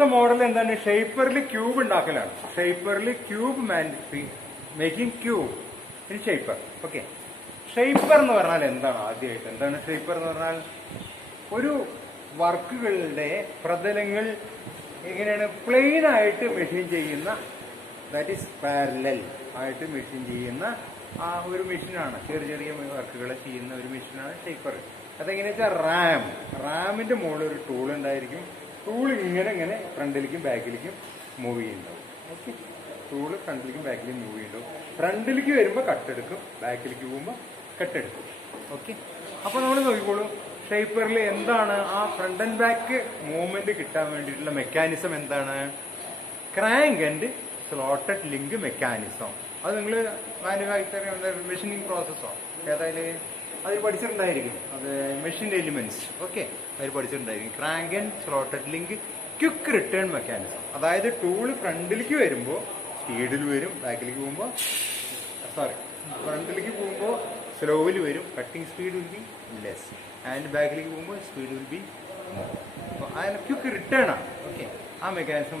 അടുത്ത മോഡൽ എന്താണ്? ഷേപ്പറിൽ ക്യൂബ് ഉണ്ടാക്കലാണ്. ഷേപ്പറിൽ cube making cube in shaper. Okay, shaper എന്ന് പറഞ്ഞാൽ എന്താണ്? ആദ്യമായിട്ട് എന്താണ് ഷേപ്പർ എന്ന് പറഞ്ഞാൽ? ഒരു വർക്കുകളുടെ പ്രതലങ്ങൾ എങ്ങനെയാണ് പ്ലെയിൻ ആയിട്ട് മെഷീൻ ചെയ്യുന്ന, ദാറ്റ് ഈസ് പാരലൽ ആയിട്ട് മെഷീൻ ചെയ്യുന്ന ആ ഒരു മെഷീനാണ്. ചെറിയ ചെറിയ വർക്കുകൾ ചെയ്യുന്ന ഒരു മെഷീനാണ് ഷേപ്പർ. അതെങ്ങനെയാ വെച്ചാൽ റാമിന്റെ മുകളിൽ ഒരു ടൂൾ ഉണ്ടായിരിക്കും. ടൂൾ ഇങ്ങനെ ഫ്രണ്ടിലേക്കും ബാക്കിലേക്കും മൂവ് ചെയ്യുന്നുണ്ടാവും. ഓക്കെ, ടൂള് ഫ്രണ്ടിലേക്കും ബാക്കിലേക്കും മൂവ് ചെയ്യുന്നുണ്ടാവും. ഫ്രണ്ടിലേക്ക് വരുമ്പോൾ കട്ടെടുക്കും, ബാക്കിലേക്ക് പോകുമ്പോൾ കട്ടെടുക്കും. ഓക്കെ, അപ്പൊ നമ്മൾ നോക്കിക്കോളൂ, ഷേപ്പറിൽ എന്താണ് ആ ഫ്രണ്ട് ആൻഡ് ബാക്ക് മൂവ്മെന്റ് കിട്ടാൻ വേണ്ടിയിട്ടുള്ള മെക്കാനിസം എന്താണ്? Crank and slotted link mechanism. അത് നിങ്ങൾ മാനുഫാക്ചറിങ് മെഷീനിങ് പ്രോസസ്സോ ഏതായാലും അതിൽ പഠിച്ചിട്ടുണ്ടായിരിക്കും. അത് മെഷീൻ എലിമെന്റ്സ്. ഓക്കെ, അതിൽ പഠിച്ചിട്ടുണ്ടായിരിക്കും. Crank and slotted link quick return mechanism. അതായത് ടൂള് ഫ്രണ്ടിലേക്ക് വരുമ്പോൾ സ്പീഡിൽ വരും, ബാക്കിലേക്ക് പോകുമ്പോൾ ഫ്രണ്ടിലേക്ക് പോകുമ്പോൾ സ്ലോയിൽ വരും, cutting speed will be less, and ബാക്കിലേക്ക് പോകുമ്പോൾ സ്പീഡ് വിൽ ബി മോർ. അപ്പോൾ അതിന് ക്വിക്ക് റിട്ടേൺ ആണ്. ഓക്കെ, ആ മെക്കാനിസം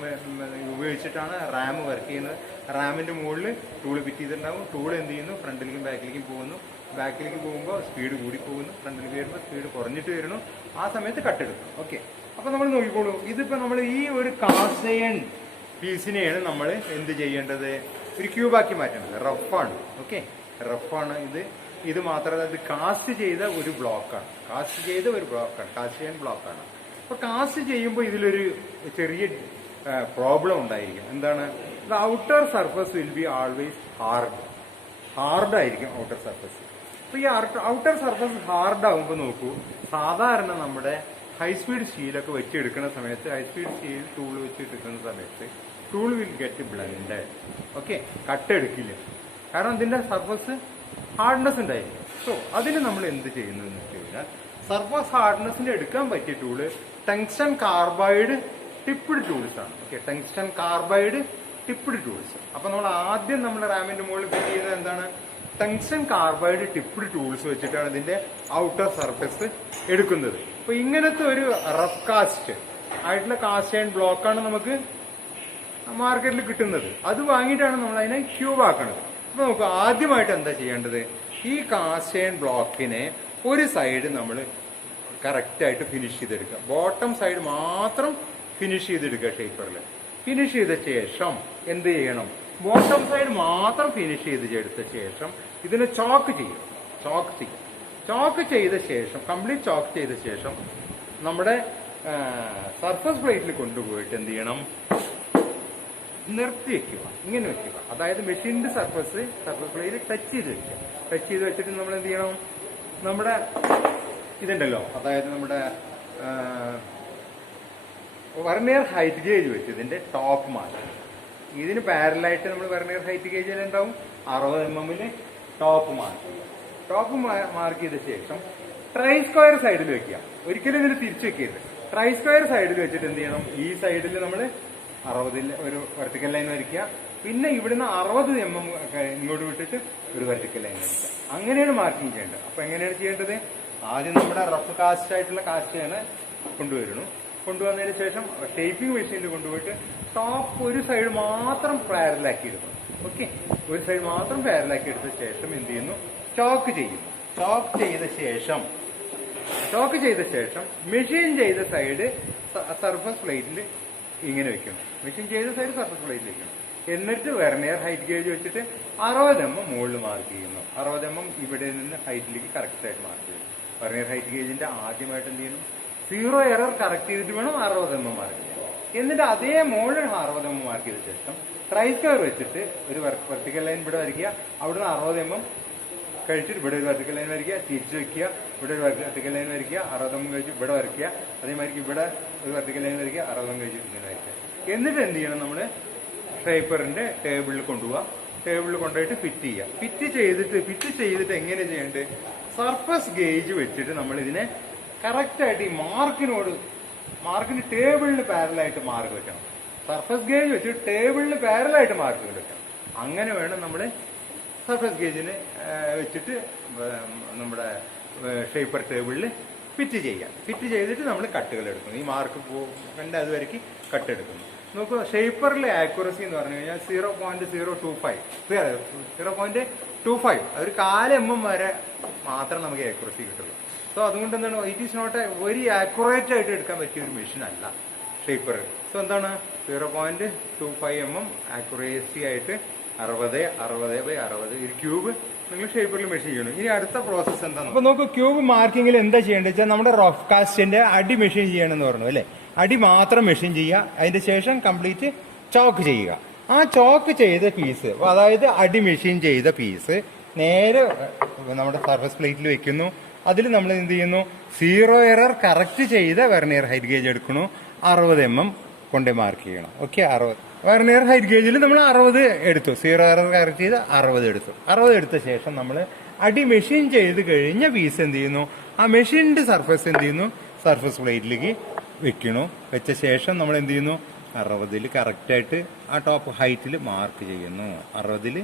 ഉപയോഗിച്ചിട്ടാണ് റാം വർക്ക് ചെയ്യുന്നത്. റാമിന്റെ മുകളിൽ ടൂള് ഫിറ്റ് ചെയ്തിട്ടുണ്ടാവും. ടൂൾ എന്ത് ചെയ്യുന്നു? ഫ്രണ്ടിലേക്കും ബാക്കിലേക്കും പോകുന്നു. ബാക്കിലേക്ക് പോകുമ്പോൾ സ്പീഡ് കൂടി പോകുന്നു, ഫ്രണ്ടിലേക്ക് വരുമ്പോൾ സ്പീഡ് കുറഞ്ഞിട്ട് വരുന്നു. ആ സമയത്ത് കട്ടെടുക്കും. ഓക്കെ, അപ്പൊ നമ്മൾ നോക്കിക്കോളൂ, ഇതിപ്പോ നമ്മൾ ഈ ഒരു കാസ്റ്റയൺ പീസിനെയാണ് നമ്മൾ എന്ത് ചെയ്യേണ്ടത്? ഒരു ക്യൂബാക്കി മാറ്റേണ്ടത്. റഫാണ്. ഓക്കെ, റഫാണ് ഇത്. ഇത് മാത്രമല്ല, ഇത് കാസ്റ്റ് ചെയ്ത ഒരു ബ്ലോക്കാണ്. കാസ്റ്റയൺ ബ്ലോക്കാണ്. അപ്പൊ കാസ്റ്റ് ചെയ്യുമ്പോൾ ഇതിലൊരു ചെറിയ പ്രോബ്ലം ഉണ്ടായിരിക്കും. എന്താണ്? The outer surface will be always ഹാർഡായിരിക്കും ഔട്ടർ സർഫസ്. അപ്പൊ ഈ ഔട്ടർ സർഫസ് ഹാർഡ് ആകുമ്പോൾ നോക്കൂ, സാധാരണ നമ്മുടെ ഹൈസ്പീഡ് സ്റ്റീലൊക്കെ വെച്ചെടുക്കുന്ന സമയത്ത്, ഹൈസ്പീഡ് സ്റ്റീൽ ടൂൾ വെച്ചെടുക്കുന്ന സമയത്ത് tool will get blunted. Okay, കട്ടെടുക്കില്ല. കാരണം ഇതിന്റെ സർഫസ് ഹാർഡ്നെസ് ഉണ്ടായിരിക്കും. സോ അതിന് നമ്മൾ എന്ത് ചെയ്യുന്നു എന്ന് വെച്ച് കഴിഞ്ഞാൽ, സർഫസ് ഹാർഡ്നെസ്സിന് എടുക്കാൻ പറ്റിയ tool tungsten carbide tipped tools ആണ്. Okay, tungsten carbide tipped tools. അപ്പൊ നമ്മൾ ആദ്യം നമ്മുടെ റാമിന്റെ മുകളിൽ ഫിറ്റ് ചെയ്യുന്നത് എന്താണ്? ടങ്സ്റ്റൺ കാർബൈഡ് ടിപ്പ്ഡ് ടൂൾസ് വെച്ചിട്ടാണ് ഇതിന്റെ ഔട്ടർ സർഫസ് എടുക്കുന്നത്. അപ്പൊ ഇങ്ങനത്തെ ഒരു റഫ് കാസ്റ്റ് ആയിട്ടുള്ള കാസ്റ്റ് ആൻഡ് ബ്ലോക്കാണ് നമുക്ക് മാർക്കറ്റിൽ കിട്ടുന്നത്. അത് വാങ്ങിയിട്ടാണ് നമ്മൾ അതിനെ ക്യൂബ് ആക്കുന്നത്. അപ്പൊ നമുക്ക് ആദ്യമായിട്ട് എന്താ ചെയ്യേണ്ടത്? ഈ കാസ്റ്റ് ആൻഡ് ബ്ലോക്കിനെ ഒരു സൈഡ് നമ്മൾ കറക്റ്റ് ആയിട്ട് ഫിനിഷ് ചെയ്തെടുക്കുക. ബോട്ടം സൈഡ് മാത്രം ഫിനിഷ് ചെയ്തെടുക്കുക. ഷേപ്പറിൽ ഫിനിഷ് ചെയ്ത ശേഷം എന്ത് ചെയ്യണം? ബോട്ടം സൈഡ് മാത്രം ഫിനിഷ് ചെയ്തെടുത്ത ശേഷം ഇതിനെ ചോക്ക് ചെയ്യും. ചോക്ക് ചെയ്ത ശേഷം, കംപ്ലീറ്റ് ചോക്ക് ചെയ്ത ശേഷം നമ്മുടെ സർഫസ് പ്ലേറ്റിൽ കൊണ്ടുപോയിട്ട് എന്ത് ചെയ്യണം? നിർത്തി വെക്കുക. ഇങ്ങനെ വെക്കുക. അതായത് മെഷീന്റെ സർഫസ് പ്ലേറ്റ് ടച്ച് ചെയ്ത് വെക്കുക. ടച്ച് ചെയ്ത് വെച്ചിട്ട് നമ്മൾ എന്ത് ചെയ്യണം? നമ്മുടെ ഇതുണ്ടല്ലോ, അതായത് നമ്മുടെ വെർനിയർ ഹൈറ്റ് ഗേജ് വെച്ച് ഇതിന്റെ ടോപ്പ് മാർക്ക്, ഇതിന് പാരലായിട്ട് നമ്മൾ വെർനിയർ ഹൈറ്റ് ഗേജിൽ ഉണ്ടാവും 60 mm ടോപ്പ് മാർക്ക് ചെയ്ത ശേഷം ട്രൈ സ്ക്വയർ സൈഡിൽ വെക്കുക. ഒരിക്കലും ഇതിൽ തിരിച്ചു വെക്കരുത്. ട്രൈ സ്ക്വയർ സൈഡിൽ വെച്ചിട്ട് എന്ത് ചെയ്യണം? ഈ സൈഡിൽ നമ്മൾ 60 ഒരു വെർട്ടിക്കൽ ലൈൻ വരയ്ക്കുക. പിന്നെ ഇവിടുന്ന് 60 mm ഇങ്ങോട്ട് വിട്ടിട്ട് ഒരു വെർട്ടിക്കൽ ലൈൻ വരയ്ക്കുക. അങ്ങനെയാണ് മാർക്കിംഗ് ചെയ്യേണ്ടത്. അപ്പൊ എങ്ങനെയാണ് ചെയ്യേണ്ടത്? ആദ്യം നമ്മുടെ റഫ് കാസ്റ്റ് ആയിട്ടുള്ള കാസ്റ്റാണ് കൊണ്ടുവന്നതിന് ശേഷം ഷേപ്പിംഗ് മെഷീനിൽ കൊണ്ടുപോയിട്ട് ടോപ്പ് ഒരു സൈഡ് മാത്രം പാരലാക്കി എടുക്കും. ഓക്കെ, ഒരു സൈഡ് മാത്രം പാരലാക്കി എടുത്ത ശേഷം എന്ത് ചെയ്യുന്നു? ചോക്ക് ചെയ്യും. ചോക്ക് ചെയ്ത ശേഷം മെഷീൻ ചെയ്ത സൈഡ് സർഫസ് പ്ലേറ്റിൽ ഇങ്ങനെ വെക്കണം. മെഷീൻ ചെയ്ത സൈഡ് സർഫസ് പ്ലേറ്റിൽ വെക്കണം. എന്നിട്ട് വെർനിയർ ഹൈറ്റ് ഗേജ് വെച്ചിട്ട് 60 mm മുകളിൽ മാർക്ക് ചെയ്യുന്നു. 60 mm ഇവിടെ നിന്ന് ഹൈറ്റിലേക്ക് കറക്റ്റ് ആയിട്ട് മാർക്ക് ചെയ്യുന്നു. വെർനിയർ ഹൈറ്റ് ഗേജിന്റെ ആദ്യമായിട്ട് എന്ത് ചെയ്യുന്നു? 0 എറർ കറക്റ്റ് ചെയ്തിട്ട് വേണം 60 mm മാർക്ക് ചെയ്യാൻ. എന്നിട്ട് അതേ മുകളിൽ 60 mm മാർക്ക് ചെയ്ത ശേഷം ട്രൈ സ്ക്വയർ വെച്ചിട്ട് ഒരു വെർട്ടിക്കൽ ലൈൻ ഇവിടെ വരയ്ക്കുക. അവിടുന്ന് 60 mm കഴിച്ചിട്ട് ഇവിടെ ഒരു വെർട്ടിക്കൽ ലൈൻ വരയ്ക്കുക. തിരിച്ചു വെക്കുക. ഇവിടെ ഒരു വെർട്ടിക്കൽ ലൈൻ വരയ്ക്കുക. 60 mm കഴിച്ച് ഇവിടെ വരയ്ക്കുക. അതേമാതിരി ഇവിടെ ഒരു വെർട്ടിക്കൽ ലൈൻ വരയ്ക്കുക. 60 mm കഴിച്ചിട്ട് ഇങ്ങനെ വരയ്ക്കുക. എന്നിട്ട് എന്ത് ചെയ്യണം? നമ്മൾ ഷേപ്പറിന്റെ ടേബിളിൽ കൊണ്ടുപോവുക. ടേബിളിൽ കൊണ്ടുപോയിട്ട് ഫിറ്റ് ചെയ്യുക. ഫിറ്റ് ചെയ്തിട്ട് എങ്ങനെ ചെയ്യേണ്ടത്? സർഫസ് ഗേജ് വെച്ചിട്ട് നമ്മൾ ഇതിനെ കറക്റ്റ് ആയിട്ട് ഈ മാർക്കിന് ടേബിളിന് പാരലായിട്ട് മാർക്ക് വെക്കണം. സർഫസ് ഗേജ് വെച്ച് ടേബിളിന് പാരലായിട്ട് മാർക്ക് വെക്കണം. അങ്ങനെ വേണം നമ്മൾ സർഫസ് ഗേജിന് വെച്ചിട്ട് നമ്മുടെ ഷേപ്പർ ടേബിളിൽ ഫിറ്റ് ചെയ്യാം. ഫിറ്റ് ചെയ്തിട്ട് നമ്മൾ കട്ടുകൾ എടുക്കുന്നു. ഈ മാർക്ക് പോകേണ്ട അതുവരേക്ക് കട്ട് എടുക്കുന്നു. നോക്കൂ, ഷേപ്പറിലെ ആക്യുറസി എന്ന് പറഞ്ഞു കഴിഞ്ഞാൽ 0.025 0.25 അതൊരു 1/4 mm വരെ മാത്രം നമുക്ക് ആക്യുറസി കിട്ടുള്ളൂ. സോ അതുകൊണ്ട് എന്താണ്, it is not very accurate ആയിട്ട് എടുക്കാൻ പറ്റിയ ഒരു മെഷീൻ അല്ല ഷേപ്പർ. സോ എന്താണ് 0.25 mm ആക്യുറേസി ആയിട്ട് 60/60 ഒരു ക്യൂബ് നിങ്ങൾ ഷേപ്പറിൽ മെഷീൻ ചെയ്യണം. ഇനി അടുത്ത പ്രോസസ്സ് എന്താണ്? അപ്പൊ നമുക്ക് ക്യൂബ് മാർക്കിങ്ങിൽ എന്താ ചെയ്യേണ്ടത് വെച്ചാൽ നമ്മുടെ റഫ് കാസ്റ്റിന്റെ അടി മെഷീൻ ചെയ്യണമെന്ന് പറഞ്ഞു അല്ലേ. അടി മാത്രം മെഷീൻ ചെയ്യുക, അതിന്റെ ശേഷം കംപ്ലീറ്റ് ചോക്ക് ചെയ്യുക. ആ ചോക്ക് ചെയ്ത പീസ്, അതായത് അടി മെഷീൻ ചെയ്ത പീസ് നേരെ നമ്മുടെ സർഫസ് പ്ലേറ്റിൽ വെക്കുന്നു. അതിൽ നമ്മൾ എന്ത് ചെയ്യുന്നു, 0 എറർ കറക്റ്റ് ചെയ്ത വെർനിയർ ഹൈറ്റ് ഗേജ് എടുക്കണു. 60 mm കൊണ്ട് മാർക്ക് ചെയ്യണം. ഓക്കെ, 60 വെർനിയർ ഹൈറ്റ് ഗേജിൽ നമ്മൾ 60 എടുത്തു. 0 എറർ കറക്റ്റ് ചെയ്ത് 60 എടുത്തു. 60 എടുത്ത ശേഷം നമ്മൾ അടി മെഷീൻ ചെയ്ത് കഴിഞ്ഞ പീസ് എന്ത് ചെയ്യുന്നു, ആ മെഷീനിന്റെ സർഫസ് എന്ത് ചെയ്യുന്നു, സർഫസ് പ്ലേറ്റിലേക്ക് വെക്കണു. വെച്ച ശേഷം നമ്മൾ എന്ത് ചെയ്യുന്നു, 60 കറക്റ്റായിട്ട് ആ ടോപ്പ് ഹൈറ്റിൽ മാർക്ക് ചെയ്യുന്നു. 60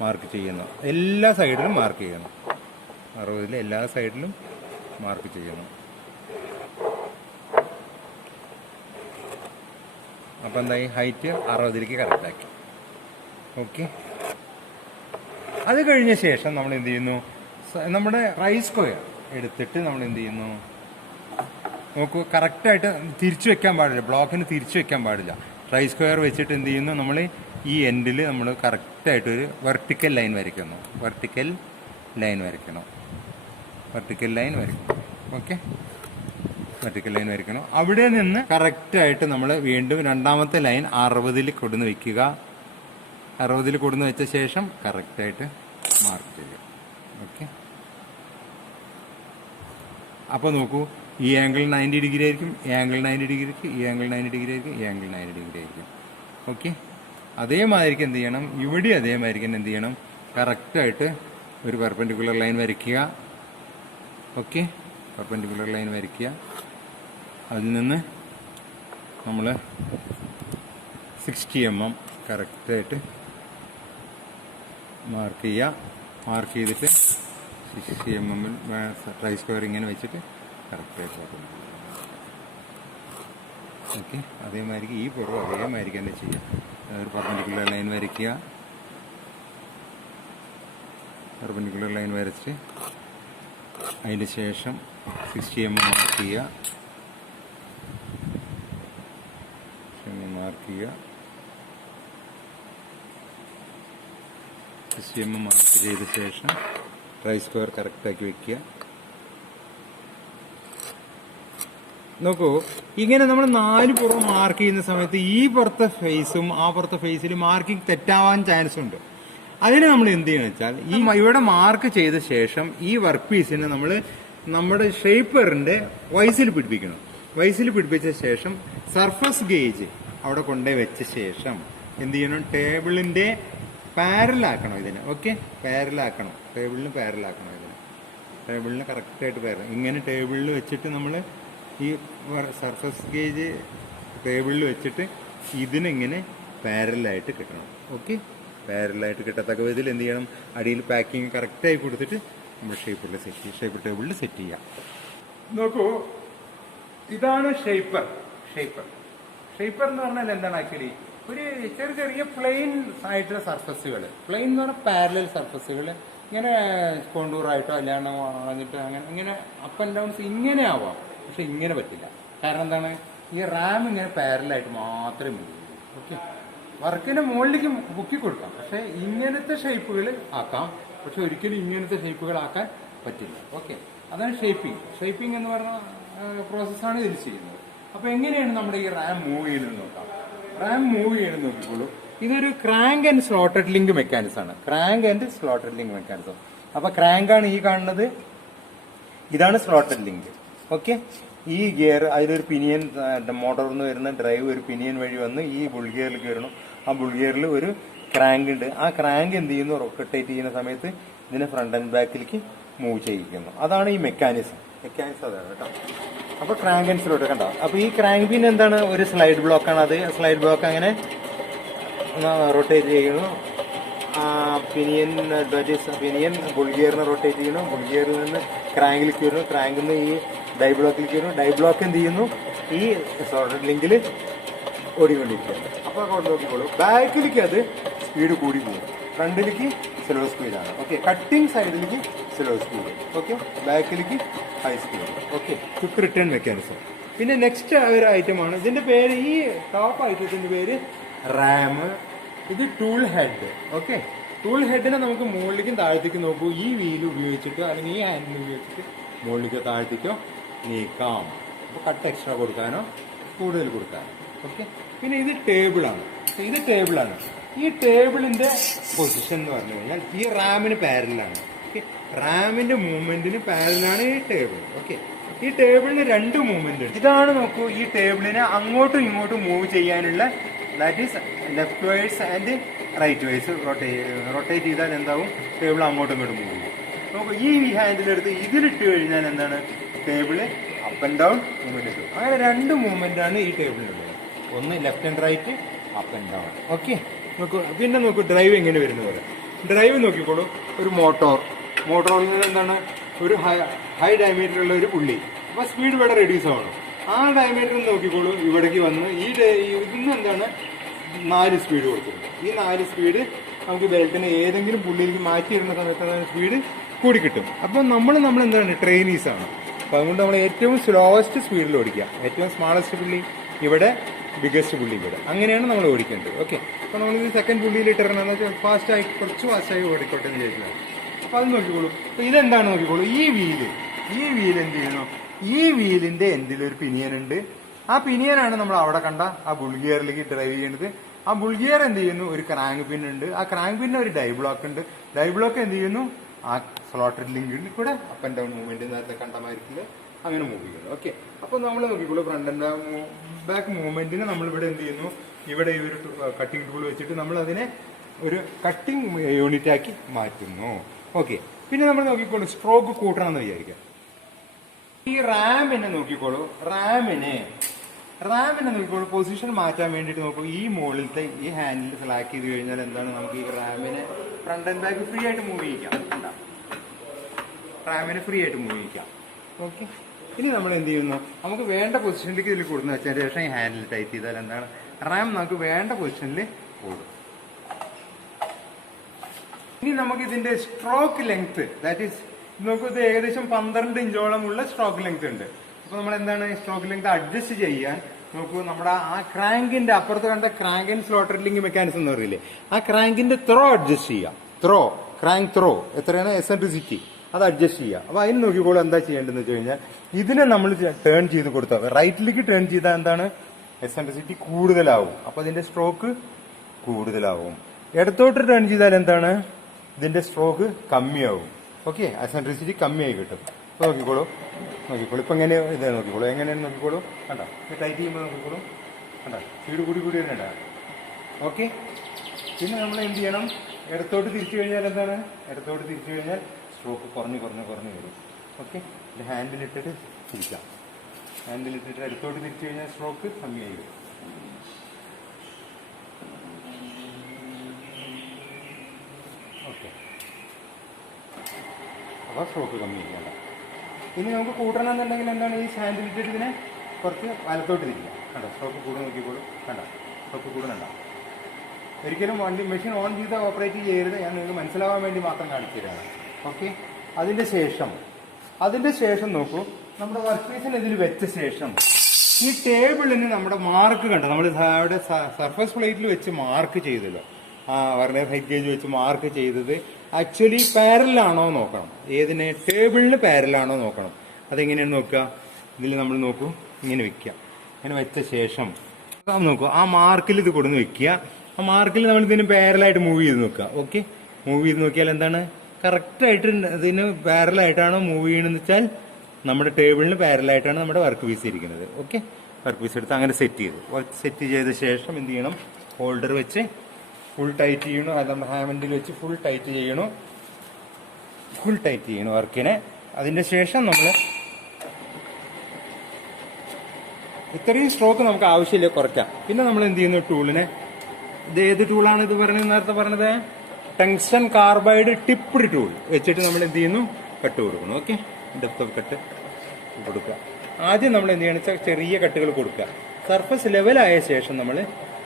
മാർക്ക് ചെയ്യുന്നു. എല്ലാ സൈഡിലും മാർക്ക് ചെയ്യണം. 60 എല്ലാ സൈഡിലും മാർക്ക് ചെയ്യണം. അപ്പം എന്തായി, ഹൈറ്റ് 60 കറക്റ്റാക്കി. ഓക്കെ, അത് കഴിഞ്ഞ ശേഷം നമ്മൾ എന്ത് ചെയ്യുന്നു, നമ്മുടെ റൈ സ്ക്വയർ എടുത്തിട്ട് നമ്മൾ എന്ത് ചെയ്യുന്നു, നോക്കൂ, കറക്റ്റായിട്ട് തിരിച്ചു വെക്കാൻ പാടില്ല, ബ്ലോക്കിന് തിരിച്ചു വെക്കാൻ പാടില്ല. ട്രൈ സ്ക്വയർ വെച്ചിട്ട് എന്ത് ചെയ്യുന്നു, നമ്മൾ ഈ എൻഡിൽ നമ്മൾ കറക്റ്റായിട്ടൊരു വെർട്ടിക്കൽ ലൈൻ വരയ്ക്കുന്നു. വെർട്ടിക്കൽ ലൈൻ വരയ്ക്കണം. ഓക്കെ, വെർട്ടിക്കൽ ലൈൻ വരയ്ക്കണം. അവിടെ നിന്ന് കറക്റ്റായിട്ട് നമ്മൾ വീണ്ടും രണ്ടാമത്തെ ലൈൻ 60 കൊടുന്ന് വെക്കുക. 60 കൊടുന്ന് വെച്ച ശേഷം കറക്റ്റായിട്ട് മാർക്ക് ചെയ്യുക. ഓക്കെ, അപ്പോൾ നോക്കൂ, ഈ ആംഗിൾ 90 ഡിഗ്രി ആയിരിക്കും, ഈ ആംഗിൾ 90 ഡിഗ്രിക്ക്, ഈ ആംഗിൾ 90 ഡിഗ്രി ആയിരിക്കും, ഈ ആംഗിൾ 90 ഡിഗ്രി ആയിരിക്കും. ഓക്കെ, അതേമാതിരിക്ക് എന്ത് ചെയ്യണം, ഇവിടെ അതേമാതിരിക്ക് എന്ത് ചെയ്യണം, കറക്റ്റായിട്ട് ഒരു പെർപെൻഡിക്കുലർ ലൈൻ വരയ്ക്കുക. ഓക്കെ, പെർപെൻഡിക്കുലർ ലൈൻ വരയ്ക്കുക. അതിൽ നിന്ന് നമ്മൾ 60 mm കറക്റ്റായിട്ട് മാർക്ക് ചെയ്യുക. മാർക്ക് ചെയ്തിട്ട് 60 mm ട്രൈ സ്ക്വയർ ഇങ്ങനെ വെച്ചിട്ട് കറക്റ്റായിട്ട് വരണം. ഓക്കെ, അതേമാതിരി ഈ പുറം അതേമാതിരി തന്നെ ചെയ്യുക. ഒരു പെർപെൻഡിക്കുലർ ലൈൻ വരയ്ക്കുക. പെർപെൻഡിക്കുലർ ലൈൻ വരച്ച് അതിന് ശേഷം 60 mm മാർക്ക് ചെയ്യുക. മാർക്ക് ചെയ്യുക. 60 mm മാർക്ക് ചെയ്ത ശേഷം ട്രൈ സ്ക്വയർ കറക്റ്റാക്കി വെക്കുക. നോക്കൂ, ഇങ്ങനെ നമ്മൾ 4 പുറം മാർക്ക് ചെയ്യുന്ന സമയത്ത് ഈ പുറത്തെ ഫേസും ആ പുറത്തെ ഫേസിൽ മാർക്കിംഗ് തെറ്റാവാൻ ചാൻസ് ഉണ്ട്. അതിന് നമ്മൾ എന്ത് ചെയ്യണമെന്ന് വെച്ചാൽ, ഈ ഇവിടെ മാർക്ക് ചെയ്ത ശേഷം ഈ വർക്ക് പീസിനെ നമ്മൾ നമ്മുടെ ഷേപ്പറിന്റെ വൈസിൽ പിടിപ്പിക്കണം. വൈസിൽ പിടിപ്പിച്ച ശേഷം സർഫസ് ഗേജ് അവിടെ കൊണ്ടുപോയി വെച്ച ശേഷം എന്ത് ചെയ്യണം, ടേബിളിന്റെ പാരലാക്കണം ഇതിനെ. ഓക്കെ, പാരലാക്കണം, ടേബിളിന് പാരലാക്കണം ഇതിനെ. ടേബിളിന് കറക്റ്റായിട്ട് പാരൽ ഇങ്ങനെ ടേബിളിൽ വെച്ചിട്ട് നമ്മൾ ഈ സർഫസ് ഗേജ് ടേബിളിൽ വെച്ചിട്ട് ഇതിനിങ്ങനെ പാരലായിട്ട് കിട്ടണം. ഓക്കെ, പാരലായിട്ട് കിട്ടത്തക്ക വിധത്തിൽ എന്ത് ചെയ്യണം, അടിയിൽ പാക്കിങ് കറക്റ്റായി കൊടുത്തിട്ട് നമ്മൾ ഷേപ്പർ ടേബിളിൽ സെറ്റ് ചെയ്യാം. നോക്കൂ, ഇതാണ് ഷേപ്പർ എന്ന് പറഞ്ഞാൽ എന്താണ്, ആക്ച്വലി ഒരു ചെറിയ പ്ലെയിൻ ആയിട്ടുള്ള സർഫസുകൾ. പ്ലെയിൻ എന്ന് പറഞ്ഞാൽ പാരലൽ സർഫസുകൾ ഇങ്ങനെ കോണ്ടൂറായിട്ടോ അല്ലാണ്ട് വളഞ്ഞിട്ടോ അങ്ങനെ ഇങ്ങനെ അപ്പ് ആൻഡ് ഡൗൺസ് ഇങ്ങനെ ആവാം. പക്ഷെ ഇങ്ങനെ പറ്റില്ല. കാരണം എന്താണ്, ഈ റാം ഇങ്ങനെ പാരലായിട്ട് മാത്രമേ മൂവ് ചെയ്യൂ. ഓക്കെ, വർക്കിന്റെ മുകളിലേക്ക് പൊക്കി കൊടുക്കാം, പക്ഷെ ഇങ്ങനത്തെ ഷേപ്പുകൾ ആക്കാം. പക്ഷെ ഒരിക്കലും ഇങ്ങനത്തെ ഷേപ്പുകൾ ആക്കാൻ പറ്റില്ല. ഓക്കെ, അതാണ് ഷേപ്പിംഗ് എന്ന് പറഞ്ഞ പ്രോസസ്സാണ് ഇതിൽ ചെയ്യുന്നത്. അപ്പൊ എങ്ങനെയാണ് നമ്മുടെ ഈ റാം മൂവ് ചെയ്യുന്നത് നോക്കാം. റാം മൂവ് ചെയ്യുന്നത് നോക്കിക്കോളൂ. ഇതൊരു crank and slotted link mechanism ആണ്. അപ്പൊ ക്രാങ്ക് ആണ് ഈ കാണുന്നത്, ഇതാണ് സ്ലോട്ടഡ് ലിങ്ക്. ഓക്കെ, ഈ ഗിയർ അതിലൊരു പിനിയൻ മോട്ടോറിൽ നിന്ന് വരുന്ന ഡ്രൈവ് ഒരു പിനിയൻ വഴി വന്ന് ഈ ബുൾ ഗിയറിലേക്ക് വരണം. ആ ബുൾ ഗിയറിൽ ഒരു ക്രാങ്ക് ഉണ്ട്. ആ ക്രാങ്ക് എന്ത് ചെയ്യുന്നു, റൊട്ടേറ്റ് ചെയ്യുന്ന സമയത്ത് ഇതിനെ ഫ്രണ്ട് ആൻഡ് ബാക്കിലേക്ക് മൂവ് ചെയ്യിക്കുന്നു. അതാണ് ഈ മെക്കാനിസം അതാണ് കേട്ടോ. അപ്പൊ ക്രാങ്ക് ആൻഡ് സ്ലോട്ട് കണ്ടോ. അപ്പൊ ഈ ക്രാങ്ക് പിൻ എന്താണ്, ഒരു സ്ലൈഡ് ബ്ലോക്കാണ്. അത് സ്ലൈഡ് ബ്ലോക്ക് അങ്ങനെ റൊട്ടേറ്റ് ചെയ്യുന്നു. പിനിയൻ ബുൾ ഗിയറിനെ റൊട്ടേറ്റ് ചെയ്യുന്നു. ബുൾ ഗിയറിൽ നിന്ന് ക്രാങ്കിലേക്ക് വരുന്നു. ക്രാങ്കിൽ നിന്ന് ഈ ഡൈ ബ്ലോക്കിലേക്ക് വരുന്നു. ഡൈ ബ്ലോക്ക് എന്ത് ചെയ്യുന്നു, ഈ സോൾഡർ ലിങ്കിൽ ഓടിക്കൊണ്ടിരിക്കുകയാണ്. അപ്പോൾ അങ്ങോട്ട് നോക്കിക്കോളൂ. ബാക്കിലേക്ക് അത് സ്പീഡ് കൂടി പോകും, ഫ്രണ്ടിലേക്ക് സ്ലോ സ്പീഡാണ്. ഓക്കെ, കട്ടിങ് സൈഡിലേക്ക് സ്ലോ സ്പീഡ്, ഓക്കെ, ബാക്കിലേക്ക് high speed. Okay, quick return mechanism. പിന്നെ നെക്സ്റ്റ് ഒരു ഐറ്റമാണ്, ഇതിന്റെ പേര്, ഈ ടോപ്പ് ഐറ്റത്തിന്റെ പേര് റാം. ഇത് ടൂൾ ഹെഡ്. ഓക്കെ, ടൂൾ ഹെഡിനെ നമുക്ക് മുകളിലേക്കും താഴത്തേക്കും നോക്കൂ, ഈ വീല് ഉപയോഗിച്ചിട്ട് അല്ലെങ്കിൽ ഈ ഹാൻഡിൽ ഉപയോഗിച്ചിട്ട് മുകളിലേക്കോ താഴത്തേക്കോ നീക്കാം. അപ്പോൾ കട്ട് എക്സ്ട്രാ കൊടുക്കാനോ കൂടുതൽ കൊടുക്കാനോ. ഓക്കെ, പിന്നെ ഇത് ടേബിളാണ്. ഇത് ടേബിളാണ്. ഈ ടേബിളിന്റെ പൊസിഷൻ എന്ന് പറഞ്ഞു കഴിഞ്ഞാൽ ഈ റാമിന് പാരലാണ്. ഓക്കെ, റാമിന്റെ മൂവ്മെന്റിന് പാരലാണ് ഈ ടേബിൾ. ഓക്കെ, ഈ ടേബിളിന് 2 മൂവ്മെന്റ് ഉണ്ട്. ഇതാണ് നോക്കൂ, ഈ ടേബിളിനെ അങ്ങോട്ടും ഇങ്ങോട്ടും മൂവ് ചെയ്യാനുള്ള, that is left wise and right wise rotate ചെയ്താൽ എന്താവും, ടേബിൾ അങ്ങോട്ടും ഇങ്ങോട്ടും മൂവ് ചെയ്യും. നോക്കൂ, ഈ ഹാൻഡിലെടുത്ത് ഇതിലിട്ട് കഴിഞ്ഞാൽ എന്താണ്, table up and down movement കിട്ടും. അങ്ങനെ 2 മൂവ്മെന്റ് ആണ് ഈ ടേബിളിനുള്ളത്. ഒന്ന് left and right, up and down. Okay, നോക്കൂ. പിന്നെ നോക്കൂ ഡ്രൈവ് എങ്ങനെ വരുന്ന പോലെ. ഡ്രൈവ് നോക്കിക്കോളൂ, ഒരു മോട്ടോറിൽ നിന്ന് എന്താണ്, ഒരു ഹൈ ഡയമീറ്റർ ഉള്ള ഒരു പുള്ളി. അപ്പോൾ സ്പീഡ് ഇവിടെ റെഡ്യൂസ് ആവണം. ആ ഡയമീറ്റർ നോക്കിക്കോളൂ, ഇവിടേക്ക് വന്ന് ഇതിന്ന് എന്താണ് 4 സ്പീഡ് കൊടുത്തിട്ടുണ്ട്. ഈ 4 സ്പീഡ് നമുക്ക് ബെൽറ്റിനെ ഏതെങ്കിലും പുള്ളിയിലേക്ക് മാറ്റിയിടുന്ന സമയത്ത് സ്പീഡ് കൂടി കിട്ടും. അപ്പോൾ നമ്മൾ എന്താണ്, ട്രെയിനീസാണ്. അപ്പോൾ അതുകൊണ്ട് നമ്മൾ ഏറ്റവും സ്ലോവസ്റ്റ് സ്പീഡിൽ ഓടിക്കുക. ഏറ്റവും സ്മാളസ്റ്റ് പുള്ളി ഇവിടെ, ബിഗസ്റ്റ് പുള്ളി ഇവിടെ, അങ്ങനെയാണ് നമ്മൾ ഓടിക്കേണ്ടത്. ഓക്കെ, അപ്പോൾ നമ്മളിത് സെക്കൻഡ് പുള്ളിയിൽ ഇട്ടിറങ്ങുന്നത് വെച്ചാൽ കുറച്ച് ഫാസ്റ്റായി ഓടിക്കോട്ടെ എന്ന് വിചാരിക്കുന്നത്. അപ്പോൾ അത് നോക്കിക്കോളൂ. അപ്പോൾ ഇതെന്താണ് നോക്കിക്കോളൂ, ഈ വീല് എന്ത് ചെയ്യുന്നു, ഈ വീലിന്റെ എന്തിലൊരു പിനിയൻ ഉണ്ട്. ആ പിനിയനാണ് നമ്മൾ അവിടെ കണ്ട ആ ബുൾ ഗിയറിലേക്ക് ഡ്രൈവ് ചെയ്യുന്നത്. ആ ബുൾ ഗിയർ എന്ത് ചെയ്യുന്നു, ഒരു ക്രാങ്ക് പിൻ ഉണ്ട്. ആ ക്രാങ്ക് പിന്നിന് ഒരു ഡൈ ബ്ലോക്ക് ഉണ്ട്. ഡൈ ബ്ലോക്ക് എന്ത് ചെയ്യുന്നു, ആ സ്ലോട്ടർ ലിങ്കിൽ കൂടെ അപ്പ് ആൻഡ് ഡൗൺ മൂവ്മെന്റ് നേരത്തെ കണ്ടമായിരിക്കില്ല, അങ്ങനെ മൂവ് ചെയ്യുന്നു. ഓക്കെ, അപ്പോൾ നമ്മൾ നോക്കിക്കോളൂ, ഫ്രണ്ട് ആൻഡ് ബാക്ക് മൂവ്മെന്റിന് നമ്മളിവിടെ എന്ത് ചെയ്യുന്നു, ഇവിടെ ഈ ഒരു കട്ടിംഗ് ടൂൾ വെച്ചിട്ട് നമ്മൾ അതിനെ ഒരു കട്ടിംഗ് യൂണിറ്റ് ആക്കി മാറ്റുന്നു. ഓക്കെ, പിന്നെ നമ്മൾ നോക്കിക്കോളൂ, സ്ട്രോക്ക് കൂട്ടണമെന്ന് വിചാരിക്കാം. ഈ റാമിനെ നോക്കിക്കോളൂ, റാമിനെ നോക്കിക്കോളൂ, പൊസിഷൻ മാറ്റാൻ വേണ്ടിയിട്ട് നോക്കൂ, ഈ മുകളിലത്തെ ഈ ഹാൻഡിൽ സെലക്ട് ചെയ്ത് കഴിഞ്ഞാൽ എന്താണ്, നമുക്ക് ഈ റാമിനെ ഫ്രണ്ട് ആൻഡ് ബാക്ക് ഫ്രീ ആയിട്ട് മൂവ് ചെയ്യിക്കാം. റാമിനെ ഫ്രീ ആയിട്ട് മൂവ് ചെയ്യിക്കാം. ഓക്കെ, ഇനി നമ്മൾ എന്ത് ചെയ്യുന്നു, നമുക്ക് വേണ്ട പൊസിഷനിലേക്ക് ഇതിൽ കൊടുക്കുന്ന വെച്ചതിന് ശേഷം ഈ ഹാൻഡിൽ ടൈറ്റ് ചെയ്താൽ എന്താണ്, റാം നമുക്ക് വേണ്ട പൊസിഷനിൽ കൂടും. ഇനി നമുക്ക് ഇതിന്റെ സ്ട്രോക്ക് ലെങ്ത്, ദാറ്റ് ഈസ് നോക്കൂ, ഇത് ഏകദേശം 12 ഇഞ്ചോളം ഉള്ള സ്ട്രോക്ക് ലെങ്ത് ഉണ്ട്. അപ്പൊ നമ്മൾ എന്താണ്, സ്ട്രോക്ക് ലെങ്ത് അഡ്ജസ്റ്റ് ചെയ്യാൻ നോക്കൂ, നമ്മുടെ ആ ക്രാങ്കിന്റെ അപ്പുറത്ത് കണ്ട crank and slaughter link mechanism എന്ന് പറയില്ലേ, ആ ക്രാങ്കിന്റെ ത്രോ അഡ്ജസ്റ്റ് ചെയ്യാം. ക്രാങ്ക് ത്രോ എത്രയാണ്, എസെൻട്രിസിറ്റി, അത് അഡ്ജസ്റ്റ് ചെയ്യുക. അപ്പൊ അതിന് നോക്കിക്കോളൂ, എന്താ ചെയ്യേണ്ടതെന്ന് വെച്ച് കഴിഞ്ഞാൽ ഇതിനെ നമ്മൾ ടേൺ ചെയ്ത് കൊടുത്താൽ, റൈറ്റിലേക്ക് ടേൺ ചെയ്താൽ എന്താണ്, എസെൻട്രിസിറ്റി കൂടുതലാവും. അപ്പൊ അതിന്റെ സ്ട്രോക്ക് കൂടുതലാവും. ഇടത്തോട്ട് ടേൺ ചെയ്താൽ എന്താണ്, ഇതിന്റെ സ്ട്രോക്ക് കമ്മിയാവും. ഓക്കെ, എസെൻട്രിസിറ്റി കമ്മിയായി കിട്ടും. അപ്പൊ നോക്കിക്കോളൂ, ഇപ്പൊ എങ്ങനെ ഇതേ നോക്കിക്കോളൂ, എങ്ങനെയാണ് നോക്കിക്കോളൂ, കണ്ടോ, ടൈറ്റ് ചെയ്യുമ്പോൾ നോക്കിക്കോളൂ, കണ്ടോ, സ്പീഡ് കൂടി വരുന്നുണ്ടോ. ഓക്കെ, പിന്നെ നമ്മൾ എന്ത് ചെയ്യണം, ഇടത്തോട്ട് തിരിച്ചു കഴിഞ്ഞാൽ എന്താണ്, ഇടത്തോട്ട് തിരിച്ചു കഴിഞ്ഞാൽ സ്ട്രോക്ക് കുറഞ്ഞ് വരും. ഓക്കെ, ഹാൻഡിലിട്ടിട്ട് തിരിക്കാം. ഹാൻഡിലിട്ടിട്ട് ഇടത്തോട്ട് തിരിച്ചു കഴിഞ്ഞാൽ സ്ട്രോക്ക് കമ്മിയായി വരും. ഓക്കെ, അപ്പോൾ സ്ട്രോക്ക് കമ്മിയായില്ല. ഇനി നമുക്ക് കൂട്ടണമെന്നുണ്ടെങ്കിൽ എന്താണ്, ഈ ഹാൻഡിലിട്ടിട്ട് ഇതിനെ കുറച്ച് വലത്തോട്ട് തിരിക്കാം. കണ്ടോ, സ്ട്രോക്ക് കൂടെ നോക്കിക്കോളൂ, കണ്ടോ, സ്ട്രോക്ക് കൂടുന്നുണ്ടോ. ഒരിക്കലും മെഷീൻ ഓൺ ചെയ്ത് ഓപ്പറേറ്റ് ചെയ്യരുത്, ഞാൻ നിങ്ങൾക്ക് മനസ്സിലാവാൻ വേണ്ടി മാത്രം കാണിച്ചു തരാണ്. ഓക്കെ, അതിന്റെ ശേഷം നോക്കൂ, നമ്മുടെ വർക്ക് പീസിന് ഇതിൽ വെച്ച ശേഷം ഈ ടേബിളിന് നമ്മുടെ മാർക്ക് കണ്ടോ, നമ്മൾ അവിടെ സർഫസ് പ്ലേറ്റിൽ വെച്ച് മാർക്ക് ചെയ്തല്ലോ, വെർനിയർ ഹൈറ്റ് ഗേജ് വെച്ച് മാർക്ക് ചെയ്തത് ആക്ച്വലി പാരലാണോ നോക്കണം. ഏതിന്, ടേബിളിന് പാരലാണോ നോക്കണം. അതെങ്ങനെയാണ് നോക്കുക, ഇതിൽ നമ്മൾ നോക്കൂ, ഇങ്ങനെ വെക്കുക. ഇങ്ങനെ വെച്ച ശേഷം നോക്കൂ, ആ മാർക്കിൽ ഇത് കൊടുന്ന് വെക്കുക. ആ മാർക്കിൽ നമ്മൾ ഇതിന് പാരലായിട്ട് മൂവ് ചെയ്ത് നോക്കുക. ഓക്കെ, മൂവ് ചെയ്ത് നോക്കിയാൽ എന്താണ്, കറക്റ്റായിട്ട് ഇതിന് പാരലായിട്ടാണോ മൂവ് ചെയ്യണമെന്ന് വെച്ചാൽ നമ്മുടെ ടേബിളിന് പാരലായിട്ടാണ് നമ്മുടെ വർക്ക് പീസ് ഇരിക്കുന്നത്. ഓക്കെ, വർക്ക് പീസ് എടുത്ത് അങ്ങനെ സെറ്റ് ചെയ്ത ശേഷം എന്ത് ചെയ്യണം, ഹോൾഡർ വെച്ച് ഫുൾ ടൈറ്റ് ചെയ്യണം. അത് നമ്മുടെ ഹാൻഡിൽ വെച്ച് ഫുൾ ടൈറ്റ് ചെയ്യണം വർക്കിനെ. അതിന്റെ ശേഷം നമ്മൾ ഇത്രയും സ്ട്രോക്ക് നമുക്ക് ആവശ്യമില്ല, കുറയ്ക്കാം. പിന്നെ നമ്മൾ എന്ത് ചെയ്യുന്നു, ടൂളിനെ, ഇത് ഏത് ടൂളാണ് ഇത് പറഞ്ഞത്, നേരത്തെ പറഞ്ഞത് ടങ്സ്റ്റൺ കാർബൈഡ് ടിപ്പ്ഡ് ടൂൾ വെച്ചിട്ട് നമ്മൾ എന്ത് ചെയ്യുന്നു, കട്ട് കൊടുക്കണം. ഓക്കെ, ഡെപ്ത് ഓഫ് കട്ട് കൊടുക്കുക. ആദ്യം നമ്മൾ എന്ത് ചെയ്യണം വെച്ചാൽ ചെറിയ കട്ടുകൾ കൊടുക്കുക. സർഫസ് ലെവലായ ശേഷം നമ്മൾ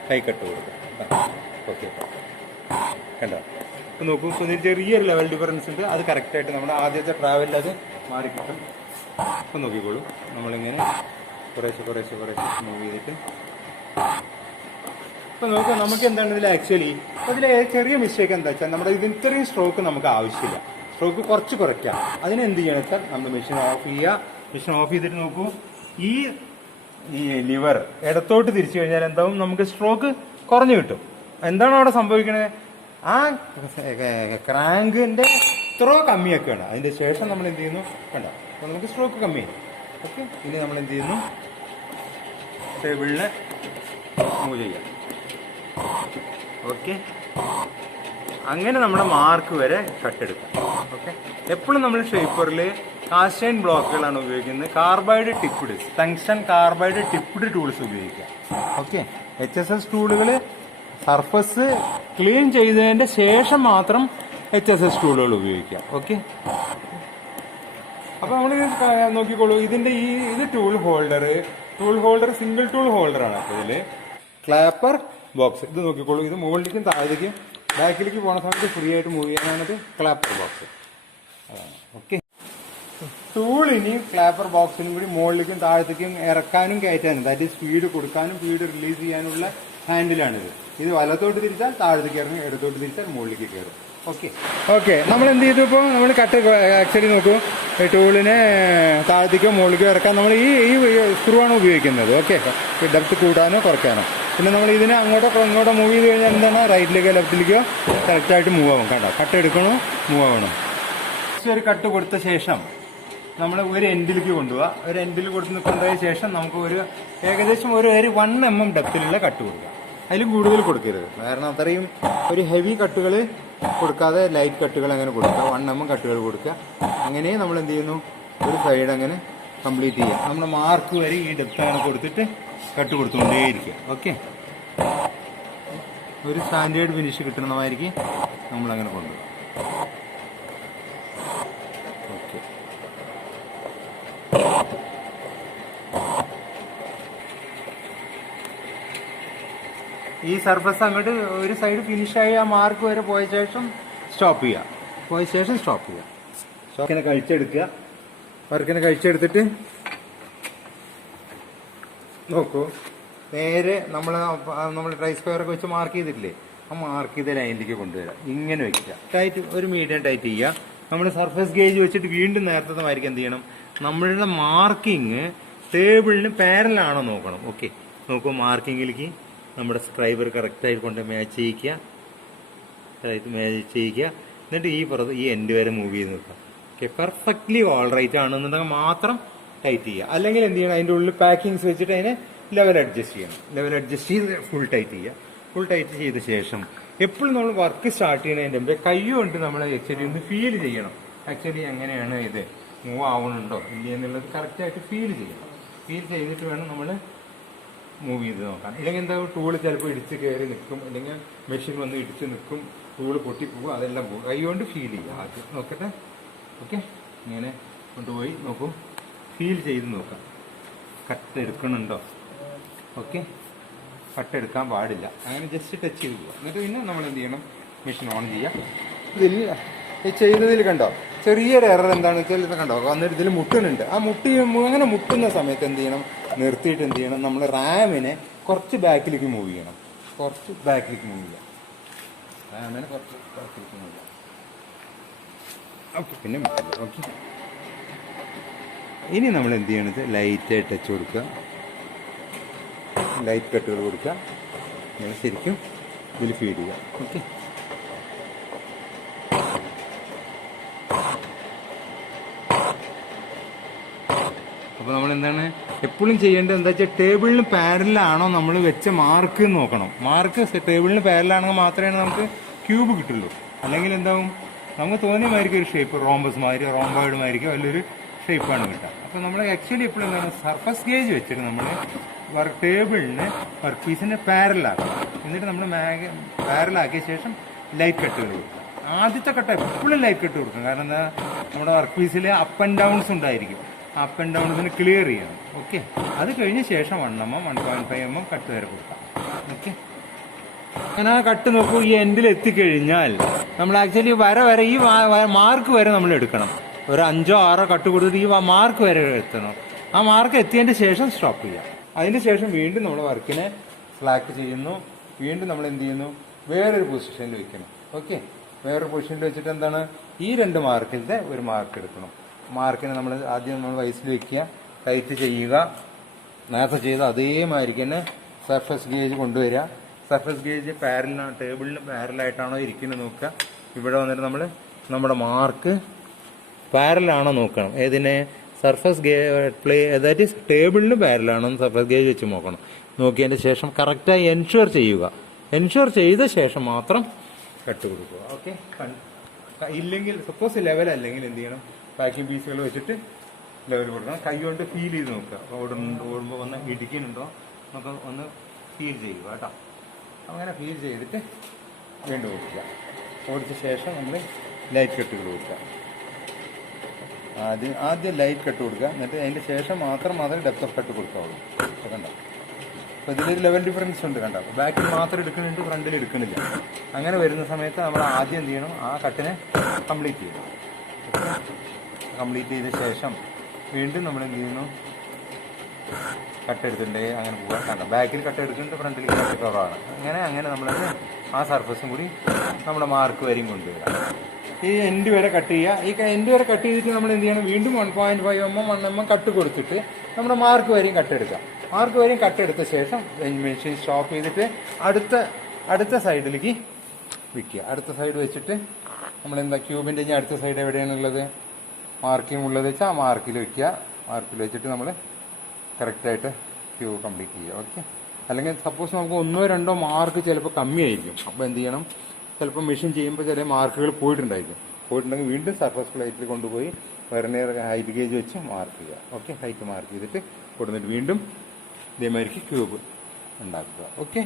കൈക്കട്ട് കൊടുക്കുക. ഓക്കെ, കണ്ടോ? ഇപ്പം നോക്കൂ, ഇപ്പോൾ ഇതിൽ ചെറിയൊരു ലെവൽ ഡിഫറൻസ് ഉണ്ട്. അത് കറക്റ്റായിട്ട് നമ്മുടെ ആദ്യത്തെ ട്രാവലിൽ അത് മാറിക്കിട്ടും. ഇപ്പം നോക്കിക്കോളൂ, നമ്മളിങ്ങനെ കുറേശ്ശെ കുറേശ്ശെ കുറേശ്ശെ മൂവ് ചെയ്തിട്ട് ഇപ്പം നോക്കുക. നമുക്ക് എന്താണ് ഇതിൽ ആക്ച്വലി അതിൽ ചെറിയ മിസ്റ്റേക്ക് എന്താ വെച്ചാൽ നമ്മുടെ ഇതിന് ഇത്രയും സ്ട്രോക്ക് നമുക്ക് ആവശ്യമില്ല. സ്ട്രോക്ക് കുറച്ച് കുറയ്ക്കാം. അതിനെന്ത് ചെയ്യണം വെച്ചാൽ നമ്മൾ മെഷീൻ ഓഫ് ചെയ്യുക. മെഷീൻ ഓഫ് ചെയ്തിട്ട് നോക്കൂ, ഈ ലിവർ ഇടത്തോട്ട് തിരിച്ചു കഴിഞ്ഞാൽ എന്താവും, നമുക്ക് സ്ട്രോക്ക് കുറഞ്ഞു കിട്ടും. എന്താണ് അവിടെ സംഭവിക്കുന്നത്? ആ ക്രാങ്കിന്റെ ത്രോ കമ്മിയാക്കുകയാണ്. അതിന്റെ ശേഷം നമ്മൾ എന്ത് ചെയ്യുന്നു, കണ്ടോ, അപ്പോൾ നമുക്ക് സ്ട്രോക്ക് കമ്മിയായി. ഓക്കെ, ഇനി നമ്മൾ എന്ത് ചെയ്യുന്നു, ടേബിളിനെ മൂവ് ചെയ്യാം. ഓക്കെ, അങ്ങനെ നമ്മുടെ മാർക്ക് വരെ കട്ടെടുക്കാം. ഓക്കെ, എപ്പോഴും നമ്മൾ ഷേപ്പറിൽ കാസ്റ്റൈൻ ബ്ലോക്കുകളാണ് ഉപയോഗിക്കുന്നത്. Carbide ടിപ്പ്ഡ്, tungsten carbide tipped tools ഉപയോഗിക്കുക. ഓക്കെ, HSS ടൂളുകൾ സർഫസ് ക്ലീൻ ചെയ്തതിന്റെ ശേഷം മാത്രം HSS ടൂളുകൾ ഉപയോഗിക്കുക. ഓക്കെ, അപ്പൊ നമ്മൾ നോക്കിക്കോളൂ, ഇതിന്റെ ഇത് ടൂൾ ഹോൾഡർ സിംഗിൾ ടൂൾ ഹോൾഡറാണ്. അപ്പൊ ഇതില് ക്ലാപ്പർ ബോക്സ് ഇത് നോക്കിക്കോളൂ, ഇത് മുകളിലേക്കും താഴേക്കും ബാക്കിലേക്ക് പോണ സമയത്ത് ഫ്രീ ആയിട്ട് മൂവ് ചെയ്യാനാണിത് ക്ലാപ്പർ ബോക്സ്. അതാണ്. ഓക്കെ, ടൂൾ ഇനി ക്ലാപ്പർ ബോക്സിനും കൂടി മുകളിലേക്കും താഴത്തേക്കും ഇറക്കാനും കയറ്റാനും, ദാറ്റ് ഈസ് സ്പീഡ് കൊടുക്കാനും സ്പീഡ് റിലീസ് ചെയ്യാനുള്ള ഹാൻഡിലാണിത്. ഇത് വലത്തോട്ട് തിരിച്ചാൽ താഴത്തേക്ക് ഇറങ്ങി, ഇടത്തോട്ട് തിരിച്ചാൽ മുകളിലേക്ക് കയറും. ഓക്കെ, നമ്മൾ എന്ത് ചെയ്തു, ഇപ്പോൾ നമ്മൾ കട്ട് ആക്ച്വലി നോക്കൂ, ടൂളിനെ താഴത്തേക്കോ മുകളിലേക്കോ ഇറക്കാൻ നമ്മൾ ഈ സ്ക്രൂ ആണ് ഉപയോഗിക്കുന്നത്. ഓക്കെ, ഡെപ്ത് കൂട്ടാനോ കുറയ്ക്കാനോ. പിന്നെ നമ്മൾ ഇതിനെ ഇങ്ങോട്ടോ മൂവ് ചെയ്ത് കഴിഞ്ഞാൽ എന്താണ്, റൈറ്റിലേക്കോ ലെഫ്റ്റിലേക്കോ കറക്റ്റായിട്ട് മൂവ് ആവും. കണ്ടോ, കട്ട് എടുക്കണോ മൂവ് ആവണം. ഒരു കട്ട് കൊടുത്ത ശേഷം നമ്മൾ ഒരു എൻഡിലേക്ക് കൊണ്ടുപോവുക. ഒരു എൻഡിൽ കൊണ്ടുപോയ ശേഷം നമുക്ക് ഏകദേശം ഒരു 1 mm ഡെപ്തിലുള്ള കട്ട് കൊടുക്കുക. അതിൽ കൂടുതൽ കൊടുക്കരുത്, കാരണം അത്രയും ഒരു ഹെവി കട്ടുകൾ കൊടുക്കാതെ ലൈറ്റ് കട്ടുകൾ അങ്ങനെ കൊടുക്കുക. 1 mm കട്ടുകൾ കൊടുക്കുക. അങ്ങനെ നമ്മൾ എന്ത് ചെയ്യുന്നു, ഒരു സൈഡ് അങ്ങനെ കംപ്ലീറ്റ് ചെയ്യുക. നമ്മുടെ മാർക്ക് വരെ ഈ ഡെപ്ത് അങ്ങനെ കൊടുത്തിട്ട് കട്ട് കൊടുത്തുകൊണ്ടേയിരിക്കുക. ഓക്കെ, ഒരു സ്റ്റാൻഡേർഡ് ഫിനിഷ് കിട്ടണമായിരിക്കും നമ്മളങ്ങനെ കൊണ്ടുപോകും. ഓക്കെ, ഈ സർഫസ് അങ്ങോട്ട് ഒരു സൈഡ് ഫിനിഷായി ആ മാർക്ക് വരെ പോയ ശേഷം സ്റ്റോപ്പ് ചെയ്യുക. സ്റ്റോക്കിനെ കഴിച്ചെടുക്കുക. വർക്കിനെ കഴിച്ചെടുത്തിട്ട് നോക്കൂ, നേരെ നമ്മൾ ട്രൈ സ്ക്വയറൊക്കെ വെച്ച് മാർക്ക് ചെയ്തിട്ടില്ലേ, ആ മാർക്ക് ചെയ്ത ലൈനിലേക്ക് കൊണ്ടുവരാം. ഇങ്ങനെ വെക്കുക. ടൈറ്റ്, ഒരു മീഡിയം ടൈറ്റ് ചെയ്യുക. നമ്മൾ സർഫസ് ഗേജ് വെച്ചിട്ട് വീണ്ടും നേരത്തെ മാതിരിക്ക് എന്ത് ചെയ്യണം, നമ്മളുടെ മാർക്കിങ് ടേബിളിന് പാരലാണോ നോക്കണം. ഓക്കെ, നോക്കൂ, മാർക്കിങ്ങിലേക്ക് നമ്മുടെ സ്ക്രൈബർ കറക്റ്റായി കൊണ്ട് മാച്ച് ചെയ്യിക്കുക. എന്നിട്ട് ഈ എൻഡ് വരെ മൂവ് ചെയ്ത് നോക്കുക. ഓക്കെ, പെർഫെക്റ്റ്ലി ഓൾ റൈറ്റ് ആണെന്നുണ്ടെങ്കിൽ മാത്രം ടൈറ്റ് ചെയ്യുക. അല്ലെങ്കിൽ എന്ത് ചെയ്യണം, അതിൻ്റെ ഉള്ളിൽ പാക്കിങ്സ് വെച്ചിട്ട് അതിനെ ലെവൽ അഡ്ജസ്റ്റ് ചെയ്യണം. ലെവൽ അഡ്ജസ്റ്റ് ചെയ്ത് ഫുൾ ടൈറ്റ് ചെയ്യുക. ഫുൾ ടൈറ്റ് ചെയ്ത ശേഷം എപ്പോഴും നമ്മൾ വർക്ക് സ്റ്റാർട്ട് ചെയ്യുന്നതിൻ്റെ മുമ്പ് കൈ കൊണ്ട് നമ്മൾ ആക്ച്വലി ഒന്ന് ഫീൽ ചെയ്യണം. ആക്ച്വലി എങ്ങനെയാണ് ഇത് മൂവ് ആവണുണ്ടോ ഇല്ല എന്നുള്ളത് കറക്റ്റായിട്ട് ഫീൽ ചെയ്യണം. ഫീൽ ചെയ്തിട്ട് വേണം നമ്മൾ മൂവ് ചെയ്ത് നോക്കാൻ. ഇല്ലെങ്കിൽ എന്താ, ടൂള് ചിലപ്പോൾ ഇടിച്ച് കയറി നിൽക്കും, അല്ലെങ്കിൽ മെഷീൻ വന്ന് ഇടിച്ച് നിൽക്കും, ടൂള് പൊട്ടിപ്പോകും, അതെല്ലാം പോകും. കൈ കൊണ്ട് ഫീൽ ചെയ്യുക. ആദ്യം നോക്കട്ടെ. ഓക്കെ, ഇങ്ങനെ കൊണ്ടുപോയി നോക്കും, ഫീൽ ചെയ്ത് നോക്കാം കട്ട് എടുക്കണുണ്ടോ. ഓക്കെ, കട്ട് എടുക്കാൻ പാടില്ല, അങ്ങനെ ജസ്റ്റ് ടച്ച് ചെയ്ത് പോവുക. എന്നിട്ട് പിന്നെ നമ്മൾ എന്ത് ചെയ്യണം, മെഷീൻ ഓൺ ചെയ്യുക. ഇതിൽ ചെയ്തതിൽ കണ്ടോ ചെറിയൊരു എറർ എന്താണെന്ന് വെച്ചാൽ ഇത് കണ്ടോ, വന്നിട്ട് ഇതിൽ മുട്ടുന്നുണ്ട്. ആ അങ്ങനെ മുട്ടുന്ന സമയത്ത് എന്ത് ചെയ്യണം, നിർത്തിയിട്ട് എന്ത് ചെയ്യണം, നമ്മൾ റാമിനെ കുറച്ച് ബാക്കിലേക്ക് മൂവ് ചെയ്യണം. റാമിനെ കുറച്ച് ബാക്കിലേക്ക് മൂവ് ചെയ്യാം. ഓക്കെ, പിന്നെ മുട്ടില്ല. ഓക്കെ, ഇനി നമ്മൾ എന്ത് ചെയ്യണത്, ലൈറ്റായിട്ട് ടച്ച് കൊടുക്കുക, ലൈറ്റ് കട്ടുകൾ കൊടുക്കുക. നമ്മൾ ശരിക്കും ഇതിൽ ഫീഡ് ചെയ്യുക. ഓക്കെ, അപ്പോൾ നമ്മൾ എന്താണ് എപ്പോഴും ചെയ്യേണ്ടത് എന്താ വെച്ചാൽ, ടേബിളിന് പാരലാണോ നമ്മൾ വെച്ച മാർക്ക് നോക്കണം. മാർക്ക് ടേബിളിന് പാരലാണെങ്കിൽ മാത്രമേ നമുക്ക് ക്യൂബ് കിട്ടുള്ളൂ. അല്ലെങ്കിൽ എന്താവും, നമുക്ക് തോന്നിയമായിരിക്കും ഒരു ഷേപ്പ്, റോംബോയിഡ് മാതിരിക്കും വലിയൊരു ഷേപ്പാണ് കിട്ടുക. അപ്പോൾ നമ്മൾ ആക്ച്വലി എപ്പോഴും എന്താണ്, സർഫസ് ഗേജ് വെച്ചിട്ട് നമ്മൾ ടേബിളിന് വർക്ക് പീസിനെ പാരലാക്കണം. എന്നിട്ട് നമ്മൾ പാരലാക്കിയ ശേഷം ലൈറ്റ് കട്ടുകൾ കൊടുക്കുക. ആദ്യത്തെ കട്ട് എപ്പോഴും ലൈറ്റ് കട്ട് കൊടുക്കും. കാരണം എന്താ, നമ്മുടെ വർക്ക് പീസിൽ അപ്പ് ആൻഡ് ഡൗൺസ് ഉണ്ടായിരിക്കും. അപ്പ് ആൻഡ് ഡൗൺ ഇതിന് ക്ലിയർ ചെയ്യണം. ഓക്കെ, അത് കഴിഞ്ഞ ശേഷം 1 mm 1.5 mm കട്ട് വരെ കൊടുക്കാം. ഓക്കെ, അങ്ങനെ ആ കട്ട് നോക്കൂ. ഈ എൻഡിൽ എത്തിക്കഴിഞ്ഞാൽ നമ്മൾ ആക്ച്വലി വരെ ഈ മാർക്ക് വരെ നമ്മൾ എടുക്കണം. ഒരു 5 or 6 കട്ട് കൊടുത്തിട്ട് ഈ മാർക്ക് വരെ എത്തണം. ആ മാർക്ക് എത്തിയതിൻ്റെ ശേഷം സ്റ്റോപ്പ് ചെയ്യാം. അതിന് ശേഷം വീണ്ടും നമ്മൾ വർക്കിനെ സ്ലാക്ക് ചെയ്യുന്നു. വീണ്ടും നമ്മൾ എന്ത് ചെയ്യുന്നു, വേറൊരു പൊസിഷനിൽ വെക്കണം. ഓക്കെ, വേറൊരു പൊസിഷനിൽ വെച്ചിട്ട് എന്താണ്, ഈ 2 മാർക്കിലത്തെ ഒരു മാർക്ക് എടുക്കണം. മാർക്കിനെ നമ്മൾ ആദ്യം നമ്മൾ വയസ്സിൽ വെക്കുക, ടൈറ്റ് ചെയ്യുക. നേരത്തെ ചെയ്ത അതേമാതിരിക്ക് തന്നെ സർഫസ് ഗേജ് കൊണ്ടുവരിക. സർഫസ് ഗേജ് ടേബിളിന് പാരലായിട്ടാണോ ഇരിക്കുന്നത് നോക്കുക. ഇവിടെ വന്നിട്ട് നമ്മൾ നമ്മുടെ മാർക്ക് പാരലാണോ നോക്കണം. ഏതിനെ, സർഫസ് ദാറ്റ് ഈസ് ടേബിളിന് പാരലാണോ സർഫസ് ഗേജ് വെച്ച് നോക്കണം. നോക്കിയതിൻ്റെ ശേഷം കറക്റ്റായി എൻഷുർ ചെയ്യുക. എൻഷുർ ചെയ്ത ശേഷം മാത്രം കട്ട് കൊടുക്കുക. ഓക്കെ, ഇല്ലെങ്കിൽ സപ്പോസ് ലെവൽ അല്ലെങ്കിൽ എന്ത് ചെയ്യണം, പാക്കിംഗ് പീസുകൾ വെച്ചിട്ട് ലെവൽ കൊടുക്കണം. കൈ കൊണ്ട് ഫീൽ ചെയ്ത് നോക്കുക. ഓടുമ്പോൾ ഒന്ന് ഇടിക്കുന്നുണ്ടോ നമുക്ക് ഒന്ന് ഫീൽ ചെയ്യുക കേട്ടോ. അങ്ങനെ ഫീൽ ചെയ്തിട്ട് വീണ്ടും ഓടിക്കുക. ഓടിച്ച ശേഷം നമ്മൾ ലൈറ്റ് കട്ടുകൾ കൊടുക്കുക. ആദ്യം ലൈറ്റ് കട്ട് കൊടുക്കുക, എന്നിട്ട് അതിൻ്റെ ശേഷം മാത്രമേ ഡെപ്ത് ഓഫ് കട്ട് കൊടുക്കാവുള്ളൂ. കണ്ടോ, അപ്പോൾ ഇതിലൊരു ലെവൽ ഡിഫറൻസ് ഉണ്ട്. കണ്ടോ, ബാക്കിൽ മാത്രം എടുക്കുന്നുണ്ട്, ഫ്രണ്ടിൽ എടുക്കുന്നില്ല. അങ്ങനെ വരുന്ന സമയത്ത് നമ്മൾ ആദ്യം എന്ത് ചെയ്യണം, ആ കട്ടിനെ കംപ്ലീറ്റ് ചെയ്യണം. കംപ്ലീറ്റ് ചെയ്ത ശേഷം വീണ്ടും നമ്മൾ എന്ത് ചെയ്യുന്നു, കട്ടെടുത്തിട്ടുണ്ടെങ്കിൽ അങ്ങനെ പോകാം. കണ്ടോ, ബാക്കിൽ കട്ടെടുക്കുന്നുണ്ട്, ഫ്രണ്ടിൽ കട്ട് കുറവാണ്. അങ്ങനെ നമ്മളത് ആ സർഫസും കൂടി നമ്മുടെ മാർക്ക് വരെയും കൊണ്ടുവരാം. ഈ എൻഡ് വരെ കട്ട് ചെയ്യുക. ഈ എൻഡ് വരെ കട്ട് ചെയ്തിട്ട് നമ്മൾ എന്ത് ചെയ്യണം, വീണ്ടും 1.5 mm 1 mm കട്ട് കൊടുത്തിട്ട് നമ്മുടെ മാർക്ക് വരെയും കട്ടെടുക്കാം. മാർക്ക് വരെയും കട്ടെടുത്ത ശേഷം മെഷീൻ സ്റ്റോപ്പ് ചെയ്തിട്ട് അടുത്ത സൈഡിലേക്ക് വയ്ക്കുക. അടുത്ത സൈഡ് വെച്ചിട്ട് നമ്മളെന്താ, ക്യൂബിൻ്റെ ഇനി അടുത്ത സൈഡ് എവിടെയാണുള്ളത്, മാർക്കിംഗ് ഉള്ളത് വെച്ചാൽ ആ മാർക്കിൽ വയ്ക്കുക. മാർക്കിൽ വെച്ചിട്ട് നമ്മൾ കറക്റ്റായിട്ട് ക്യൂബ് കംപ്ലീറ്റ് ചെയ്യുക. ഓക്കെ, അല്ലെങ്കിൽ സപ്പോസ് നമുക്ക് 1 or 2 മാർക്ക് ചിലപ്പോൾ കമ്മിയായിരിക്കും. അപ്പോൾ എന്ത് ചെയ്യണം, ചിലപ്പോൾ മെഷീൻ ചെയ്യുമ്പോൾ ചില മാർക്കുകൾ പോയിട്ടുണ്ടെങ്കിൽ വീണ്ടും സർഫസ് പ്ലേറ്റിൽ കൊണ്ടുപോയി വെർനിയർ ഹൈറ്റ് ഗേജ് വെച്ച് മാർക്ക് ചെയ്യുക. ഓക്കെ, ഹൈറ്റ് മാർക്ക് ചെയ്തിട്ട് കൊടുത്തിട്ട് വീണ്ടും ഇതേമാതിരിക്ക് ക്യൂബ് ഉണ്ടാക്കുക. ഓക്കെ.